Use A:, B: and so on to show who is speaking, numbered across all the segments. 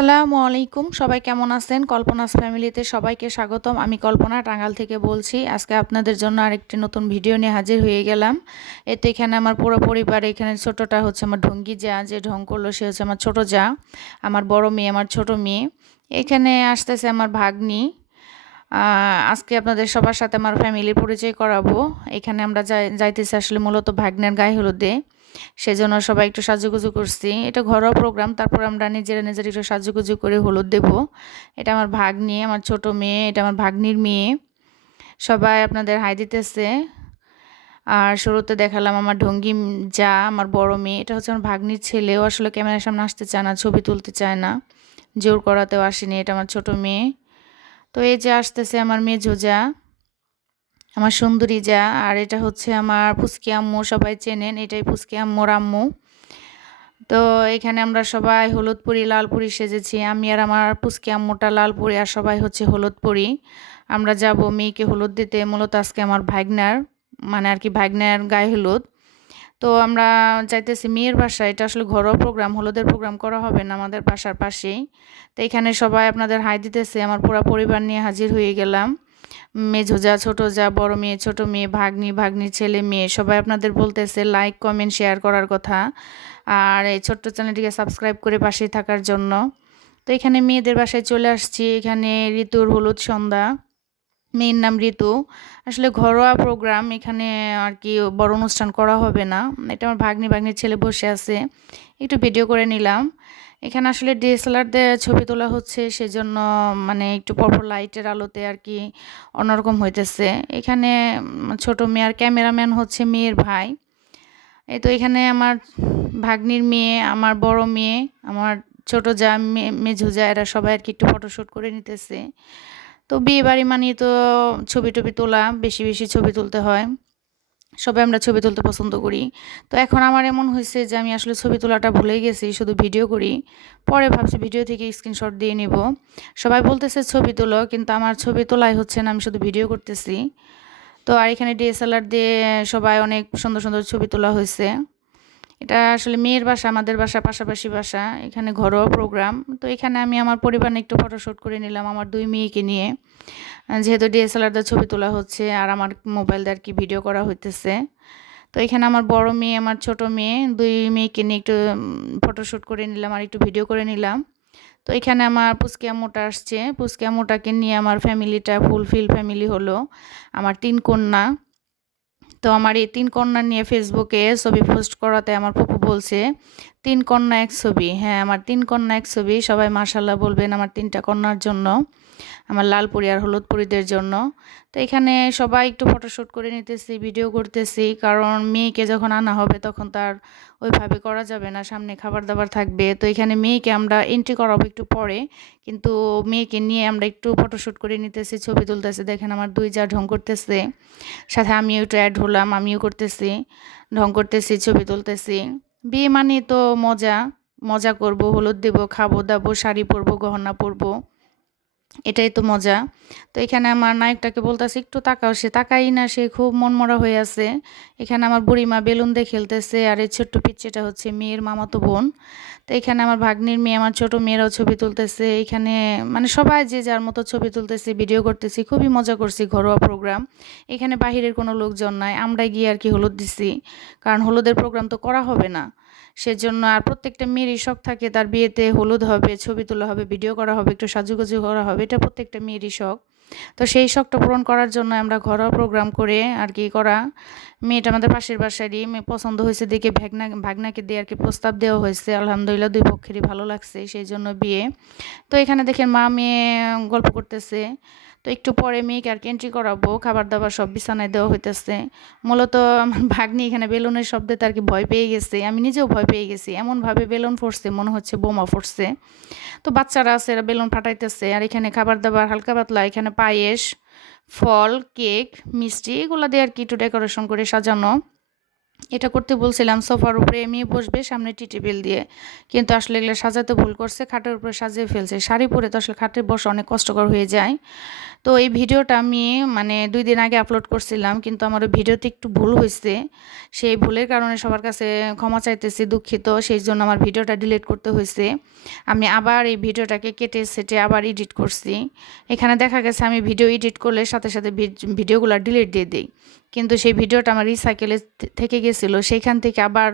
A: আসসালামু আলাইকুম। সবাই কেমন আছেন? কল্পনাস ফ্যামিলিতে সবাইকে স্বাগতম। আমি কল্পনা টাঙ্গাল থেকে বলছি, আজকে আপনাদের জন্য আরেকটি নতুন ভিডিও নিয়ে হাজির হয়ে গেলাম। এতে এখানে আমার পুরো পরিবার, এখানে ছোটটা হচ্ছে আমার ঢঙ্গি যা, যে ঢং করল সে হচ্ছে আমার ছোট যা, আমার বড় মেয়ে, আমার ছোট মেয়ে। এখানে আসতেছে আমার ভাগ্নি। আজকে আপনাদের সবার সাথে আমার ফ্যামিলির পরিচয় করাবো। এখানে আমরা যাই, যাইতেছি আসলে মূলত ভাগ্নের গায়ে হলুদে। সেজন্য সবাই একটু সাজুগুজু করছি। এটা ঘরোয়া প্রোগ্রাম তারপর আমরা নিজেরা নিজের একটু সাজুগুজু করে হলুদ দেব। এটা আমার ভাগ নিয়ে আমার ছোট মেয়ে, এটা আমার ভাগ্নির মেয়ে। সবাই আপনাদের হাই দিতেছে। আর শুরুতে দেখালাম আমার ঢঙ্গি যা, আমার বড় মেয়ে। এটা হচ্ছে আমার ভাগ্নির ছেলেও আসলে ক্যামেরার সামনে আসতে চায় না, ছবি তুলতে চায় না। জোর করাতেও আসেনি, এটা আমার ছোট মেয়ে। তো এই যে আসতেছে আমার মেয়ে ঝোজা আমার সুন্দরী যা, আর এটা হচ্ছে আমার পুচকি আম্মু, সবাই চেনেন, এটাই পুচকি আম্মুর আম্মু। তো এখানে আমরা সবাই হলুদ পুরি লাল পুরি সেজেছি। আমি আর আমার পুচকি আম্মুটা লাল পুরি আর সবাই হচ্ছে হলুদ পুরি আমরা যাব মেয়েকে হলুদ দিতে, মূলত আজকে আমার ভাগনার মানে আর কি ভাগনার গায়ে হলুদ। তো আমরা চাইতেছি মেয়ের বাসা এটা আসলে ঘরোয়া প্রোগ্রাম, হলুদের প্রোগ্রাম করা হবে না আমাদের বাসার পাশেই। তো এখানে সবাই আপনাদের হাই দিতেছে, আমার পুরো পরিবার নিয়ে হাজির হয়ে গেলাম। মেঝো যা, ছোটো যা, বড় মেয়ে, ছোট মেয়ে, ভাগ্নি ভাগ্নির ছেলে, মেয়ে, সবাই আপনাদের বলতেছে লাইক কমেন্ট শেয়ার করার কথা। আর এই ছোট্ট চ্যানেলটিকে সাবস্ক্রাইব করে পাশেই থাকার জন্য। তো এখানে মেয়েদের বাসায় চলে আসছি। এখানে ঋতুর হলুদ, সন্ধ্যা। মেয়ের নাম ঋতু। আসলে ঘরোয়া প্রোগ্রাম এখানে আর কি বড় অনুষ্ঠান করা হবে না। এটা আমার ভাগ্নি, ভাগ্নির ছেলে বসে আছে। একটু ভিডিও করে নিলাম। এখানে আসলে ডিএসএলআর দিয়ে ছবি তোলা হচ্ছে, সেজন্য মানে একটু পরপর লাইটের আলোতে আর কি অন্যরকম হইতেছে। এখানে ছোট মেয়ের ক্যামেরাম্যান হচ্ছে মেয়ের ভাই। এই তো এখানে আমার ভাগ্নির মেয়ে, আমার বড় মেয়ে, আমার ছোট যা মেঝো যা, এরা সবাই আর কি একটু ফটোশ্যুট করে নিতেছে। তো বিয়ে বাড়ি মানে তো ছবি টবি তোলা, বেশি বেশি ছবি তুলতে হয়। সবাই আমরা ছবি তুলতে পছন্দ করি। তো এখন আমার এমন হয়েছে যে আমি আসলে ছবি তোলাটা ভুলে গেছি, শুধু ভিডিও করি। পরে ভাবছি ভিডিও থেকে স্ক্রিনশট দিয়ে নিব। সবাই বলতেছে ছবি তোলো, কিন্তু আমার ছবি তোলাই হচ্ছে না, আমি শুধু ভিডিও করতেছি। তো আর এখানে ডিএসএলআর দিয়ে সবাই অনেক সুন্দর সুন্দর ছবি তোলা হয়েছে। এটা আসলে মেয়ের বাসা, আমাদের বাসা, পাশাপাশি বাসা। এখানে ঘরোয়া প্রোগ্রাম তো এখানে আমি আমার পরিবার একটু ফটোশ্যুট করে নিলাম আমার দুই মেয়েকে নিয়ে। যেহেতু ডিএসএলআরদের ছবি তোলা হচ্ছে আর আমার মোবাইল দিয়ে আর কি ভিডিও করা হইতেছে। তো এখানে আমার বড় মেয়ে, আমার ছোট মেয়ে, দুই মেয়েকে নিয়ে একটু ফটোশ্যুট করে নিলাম আর একটু ভিডিও করে নিলাম। তো এখানে আমার পুচকিয়া মোটা আসছে। পুচকিয়া মোটাকে নিয়ে আমার ফ্যামিলিটা ফুলফিল ফ্যামিলি হলো। আমার তিন কন্যা। তো আমার এই তিন কন্যা নিয়ে ফেসবুকে ছবি পোস্ট করাতে আমার পুপু বলছে, তিন কন্যা, এক ছবি। হ্যাঁ আমার তিন কন্যা, এক ছবি। সবাই মার্শাল্লাহ বলবেন আমার তিনটা কন্যার জন্য। আমার লাল লালপুরি আর হলুদ হলুদপুরিদের জন্য। তো এখানে সবাই একটু ফটোশ্যুট করে নিতেছি ভিডিও করতেছি। কারণ মেয়েকে যখন আনা হবে তখন তার ওইভাবে করা যাবে না, সামনে খাবার দাবার থাকবে। তো এখানে মেয়েকে আমরা এন্ট্রি করাবো একটু পরে। কিন্তু মেয়েকে নিয়ে আমরা একটু ফটোশ্যুট করে নিতেছি, ছবি তুলতেছি। দেখেন আমার দুই যা ঢং করতেছে। সাথে আমিও একটু অ্যাড হলাম, আমিও করতেছি, ঢং করতেছি, ছবি তুলতেছি। বিয়ে মানে তো মজা। মজা করব, হলুদ দেব, খাব, দাবো, শাড়ি পরবো, গহনা পরবো। এটাই তো মজা। তো এখানে আমার নায়কটাকে বলতেছে, একটু তাকাও সে, তাকাই না সে, খুব মনমরা হয়ে আছে। এখানে আমার বুড়িমা বেলুন দিয়ে খেলতেছে, আর এই ছোট্ট পিচ্ছেটা হচ্ছে মেয়ের মামাতো বোন। তো এখানে আমার ভাগ্নির মেয়ে, আমার ছোট মেয়েরাও ছবি তুলতেছে। এখানে মানে সবাই যে যার মতো ছবি তুলতেছি, ভিডিও করতেছি, খুবই মজা করছি ঘরোয়া প্রোগ্রাম। এখানে বাহিরের কোনো লোকজন নাই, আমরাই গিয়ে আর কি হলুদ দিছি। কারণ হলুদের প্রোগ্রাম তো করা হবে না। সেজন্য আর প্রত্যেকটা মেয়েরই শখ থাকে, তার বিয়েতে হলুদ হবে, ছবি তোলা হবে ভিডিও করা হবে, একটু সাজুগুজু করা হবে, এটা প্রত্যেকটা মেয়েরই শখ। তো সেই শখটা পূরণ করার জন্য আমরা ঘরোয়া প্রোগ্রাম করে আর কি করা। মেয়েটা আমাদের পাশের বাসারই, মেয়ে পছন্দ হয়েছে দেখে ভাগনা, ভাগনাকে দিয়ে আর কি প্রস্তাব দেওয়া হয়েছে। আলহামদুলিল্লাহ দুই পক্ষেরই ভালো লাগছে, সেই জন্য বিয়ে। তো এখানে দেখেন মা মেয়ে গল্প করতেছে। তো একটু পরে মেয়েকে আর এন্ট্রি করাবো খাবার দাবার সব বিছানায় দেওয়া হইতেছে। মূলত আমার ভাগ্নি এখানে বেলুনের শব্দে তার কি ভয় পেয়ে গেছে, আমি নিজেও ভয় পেয়ে গেছি। এমনভাবে বেলুন ফুটছে মনে হচ্ছে বোমা ফুটছে তো বাচ্চারা আছে, এরা বেলুন ফাটাইতেছে, আর এখানে খাবার দাবার হালকা পাতলা, এখানে পায়েস, ফল, কেক, মিষ্টি, এগুলো দিয়ে আর কি একটু ডেকোরেশন করে সাজানো। এটা করতে বলছিলাম, সোফার উপরে মেয়ে বসবে সামনে টি টেবিল দিয়ে। কিন্তু আসলে এগুলো সাজাতে ভুল করছে, খাটের উপরে সাজিয়ে ফেলছে। শাড়ি পরে তো আসলে খাটে বসে অনেক কষ্টকর হয়ে যায়। তো এই ভিডিওটা আমি মানে দুই দিন আগে আপলোড করছিলাম, কিন্তু আমার ওই ভিডিওতে একটু ভুল হয়েছে। সেই ভুলের কারণে সবার কাছে ক্ষমা চাইতেছি, দুঃখিত। সেই জন্য আমার ভিডিওটা ডিলিট করতে হয়েছে। আমি আবার এই ভিডিওটাকে কেটে, সেটে আবার এডিট করছি। এখানে দেখা গেছে আমি ভিডিও এডিট করলে সাথে সাথে ভিডিওগুলো ডিলিট দিয়ে দিই। কিন্তু সেই ভিডিওটা আমার রিসাইকেলে থেকে গেছিল সেইখান থেকে আবার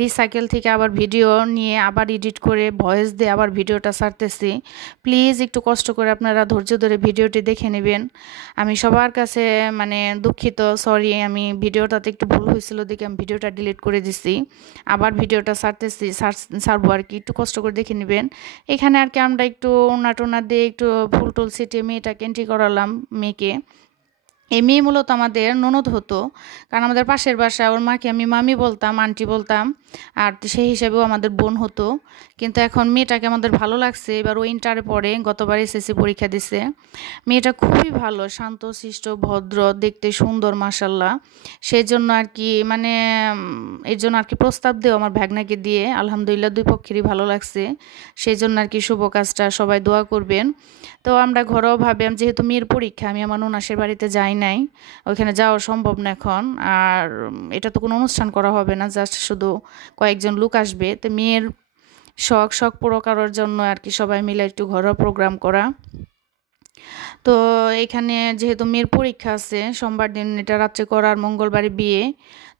A: রিসাইকেল থেকে আবার ভিডিও নিয়ে আবার এডিট করে ভয়েস দিয়ে আবার ভিডিওটা ছাড়তেছি। প্লিজ একটু কষ্ট করে আপনারা ধৈর্য ধরে ভিডিওটি দেখে নেবেন। আমি সবার কাছে মানে দুঃখিত সরি আমি ভিডিওটাতে একটু ভুল হয়েছিল দেখে আমি ভিডিওটা ডিলিট করে দিছি। আবার ভিডিওটা ছাড়তেছি ছাড়বো আর কি, একটু কষ্ট করে দেখে নেবেন। এখানে আর কি আমরা একটু ওনা টোনা দিয়ে একটু ফুল টুল ছিটিয়ে মেয়েটাকে এন্ট্রি করালাম, মেয়েকে। এই মেয়ে মূলত আমাদের ননদ হতো, কারণ আমাদের পাশের বাসা, ওর মাকে আমি মামি বলতাম, আন্টি বলতাম, আর সেই হিসাবেও আমাদের বোন হতো। কিন্তু এখন মেয়েটাকে আমাদের ভালো লাগছে। এবার ও ইন্টারে পড়ে, গতবার এসএসসি পরীক্ষা দিছে। মেয়েটা খুবই ভালো, শান্ত, শিষ্ট, ভদ্র, দেখতে সুন্দর মাসাল্লাহ সেই জন্য আর কি মানে এর জন্য আর কি প্রস্তাব দেও আমার ভ্যাগনাকে দিয়ে। আলহামদুলিল্লাহ দুই পক্ষেরই ভালো লাগছে। সেই জন্য আর কি শুভ কাজটা সবাই দোয়া করবেন। তো আমরা ঘরোয়াভাবে, যেহেতু মেয়ের পরীক্ষা, আমি আমার ননাসের বাড়িতে যাই নাই, ওইখানে যাওয়া সম্ভব না এখন। আর এটা তো কোনো অনুষ্ঠান করা হবে না জাস্ট শুধু কয়েকজন লোক আসবে। তো মেয়ের শখ শখ পুরো করার জন্য আর কি, সবাই মিলে একটু ঘরোয়া প্রোগ্রাম করা। তো এখানে যেহেতু মেয়ের পরীক্ষা আছে, সোমবার দিন এটা রাত্রে করার, মঙ্গলবারে বিয়ে।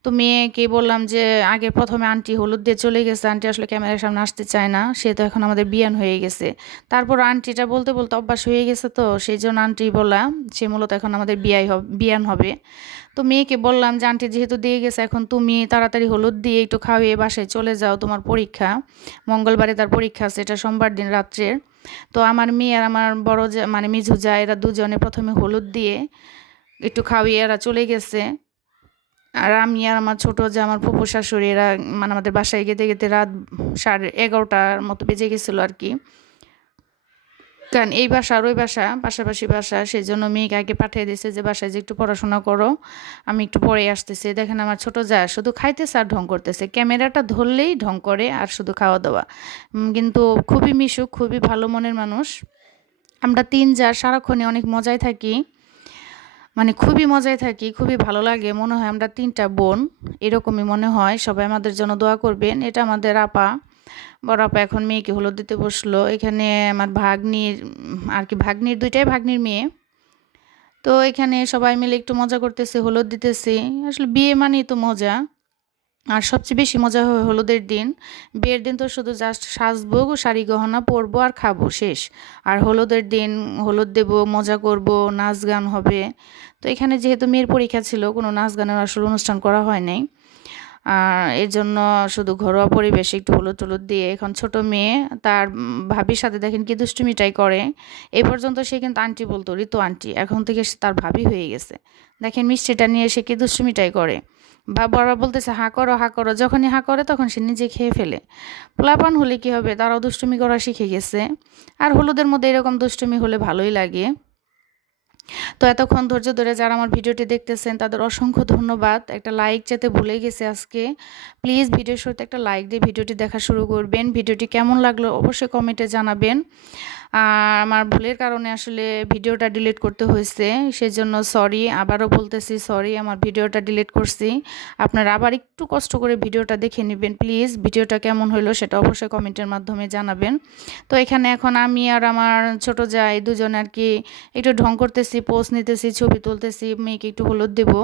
A: তো মেয়েকে বললাম যে, আগে প্রথমে আন্টি হলুদ দিয়ে চলে গেছে। আন্টি আসলে ক্যামেরার সামনে আসতে চায় না। সে তো এখন আমাদের বিয়ান হয়ে গেছে। তারপর আন্টিটা বলতে বলতে অভ্যাস হয়ে গেছে তো। সেই জন্য আন্টি বললাম, সে মূলত এখন আমাদের বিয়াই হবে, বিয়ান হবে। তো মেয়েকে বললাম যে, আন্টি যেহেতু দিয়ে গেছে, এখন তুমি তাড়াতাড়ি হলুদ দিয়ে একটু খাওয়িয়ে বাসায় চলে যাও তোমার পরীক্ষা। মঙ্গলবারে তার পরীক্ষা আছে, এটা সোমবার দিন রাত্রের। তো আমার মেয়ে আর আমার বড় মানে মিঝু যা, এরা দুজনে প্রথমে হলুদ দিয়ে একটু খাওয়িয়ে এরা চলে গেছে। আর আমি আর আমার ছোটো যে আমার ফুপু শাশুড়ি, এরা মানে আমাদের বাসায় গেতে গেতে রাত সাড়ে এগারোটার মতো বেজে গেছিল আর কি। কারণ এই বাসা আর ওই বাসা, পাশাপাশি বাসা সেই জন্য মেয়েকে আগে পাঠিয়ে দিয়েছে যে, বাসায় যে একটু পড়াশোনা করো, আমি একটু পরে আসতেছি। দেখেন আমার ছোট যা, শুধু খাইতেছে আর ঢং করতেছে। ক্যামেরাটা ধরলেই ঢং করে আর শুধু খাওয়া দাওয়া কিন্তু খুবই মিশুক, খুবই ভালো মনের মানুষ। আমরা তিন যা সারাক্ষণে অনেক মজায় থাকি। মানে খুবই মজায় থাকি, খুবই ভালো লাগে। মনে হয় আমরা তিনটা বোন, এরকমই মনে হয়। সবাই আমাদের জন্য দোয়া করবেন। এটা আমাদের আপা। বড় আপা এখন মেয়েকে হলুদ দিতে বসল। এখানে আমার ভাগ্নির, আর কি ভাগ্নির, দুইটাই ভাগ্নির মেয়ে। তো এখানে সবাই মিলে একটু মজা করতেছে, হলুদ দিতেছি। আসলে বিয়ে মানেই তো মজা। আর সবচেয়ে বেশি মজা হয় হলুদের দিন। বিয়ের দিন তো শুধু জাস্ট সাজবো, শাড়ি, গহনা, পরবো আর খাব, শেষ। আর হলুদের দিন হলুদ দেব, মজা করব, নাচ গান হবে। তো এখানে যেহেতু মেয়ের পরীক্ষা ছিল, কোনো নাচ গানের আসলে অনুষ্ঠান করা হয় নাই। আর এর জন্য শুধু ঘরোয়া পরিবেশে একটু হলুদ টলুদ দিয়ে এখন ছোট মেয়ে, তার ভাবির সাথে দেখেন কি দুষ্টুমিটাই করে। এ পর্যন্ত সে কিন্তু আন্টি বলতো, ঋতু আন্টি এখন থেকে তার ভাবি হয়ে গেছে। দেখেন মিষ্টিটা নিয়ে সে কি দুষ্টুমিটাই করে। বা বড়রা বলতেছে, হা করো হা করো। যখনই হা করে তখন সে নিজে খেয়ে ফেলে। পোলাপান হলে কি হবে? তারাও দুষ্টুমি করা শিখে গেছে। আর হলুদের মধ্যে এরকম দুষ্টুমি হলে ভালোই লাগে। তো এতক্ষণ ধৈর্য ধরে যারা আমার ভিডিওটি দেখতেছেন, তাদের অসংখ্য ধন্যবাদ। একটা লাইক যেতে ভুলে গেছে আজকে। প্লিজ ভিডিওর শুরুতে একটা লাইক দিয়ে ভিডিওটি দেখা শুরু করবেন। ভিডিওটি কেমন লাগল অবশ্যই কমেন্টে জানাবেন। আমার ভুলের কারণে আসলে ভিডিওটা ডিলিট করতে হয়েছে, সেজন্য সরি আবারও বলতেছি সরি আমার ভিডিওটা ডিলিট করছি। আপনারা আবার একটু কষ্ট করে ভিডিওটা দেখে নেবেন প্লিজ ভিডিওটা কেমন হলো সেটা অবশ্যই কমেন্টের মাধ্যমে জানাবেন। তো এখানে এখন আমি আর আমার ছোট যাই দুজন আর কি একটু ঢং করতেছি পোস্ট নিতেছি, ছবি তুলতেছি, মেয়েকে একটু হলুদ দেবো।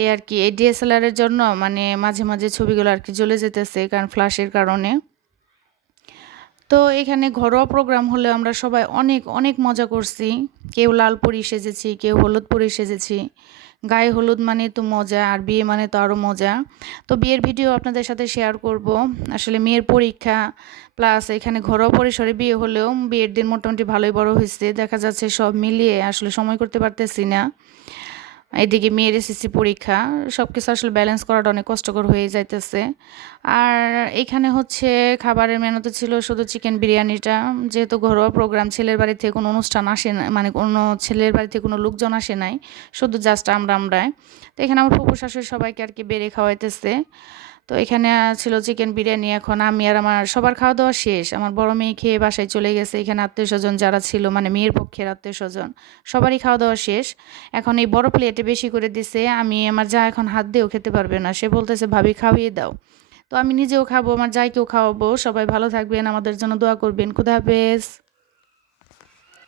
A: এই আর কি, এই ডিএসএলআরের জন্য মানে মাঝে মাঝে ছবিগুলো আর কি জ্বলে যেতেছে, কারণ ফ্ল্যাশের কারণে। তো এখানে ঘরোয়া প্রোগ্রাম হলে আমরা সবাই অনেক অনেক মজা করছি। কেউ লাল পরি সেজেছি, কেউ হলুদ পরি সেজেছি। গায়ে হলুদ মানে তো মজা, আর বিয়ে মানে তো আরও মজা। তো বিয়ের ভিডিও আপনাদের সাথে শেয়ার করব। আসলে মেয়ের পরীক্ষা প্লাস এখানে ঘরোয়া পরিসরে বিয়ে হলেও বিয়ের দিন মোটামুটি ভালোই বড় হয়েছে। দেখা যাচ্ছে সব মিলিয়ে আসলে সময় করতে পারতেছি না। এদিকে মেয়ের এসএসসি পরীক্ষা সব কিছু আসলে ব্যালেন্স করাটা অনেক কষ্টকর হয়ে যাইতেছে। আর এখানে হচ্ছে খাবারের মেনুতে ছিল শুধু চিকেন বিরিয়ানিটা। যেহেতু ঘরোয়া প্রোগ্রাম ছেলের বাড়ি থেকে কোনো অনুষ্ঠান আসে না মানে কোনো ছেলের বাড়ি থেকে কোনো লোকজন আসে নাই, শুধু জাস্ট আমরা আমরাই। তো এখানে আমার ফুপুর শাশুড়ি সবাইকে আর কি বেড়ে খাওয়াইতেছে। তো এখানে ছিল চিকেন বিরিয়ানি, এখন আমি আর আমার সবার খাওয়া দাওয়া শেষ। আমার বড় মেয়ে খেয়ে বাসায় চলে গেছে, এখানে আত্মীয় স্বজন যারা ছিল মানে মেয়ের পক্ষের আত্মীয় স্বজন সবারই খাওয়া দাওয়া শেষ। এখন এই বড় প্লেটে বেশি করে দিছে, আমি আমার যা এখন হাত দিয়েও খেতে পারবে না। সে বলতেছে, ভাবি খাওয়িয়ে দাও। তো আমি নিজেও খাব, আমার যাইকেও খাওয়াবো। সবাই ভালো থাকবেন, আমাদের জন্য দোয়া করবেন। খুদা হাফেজ।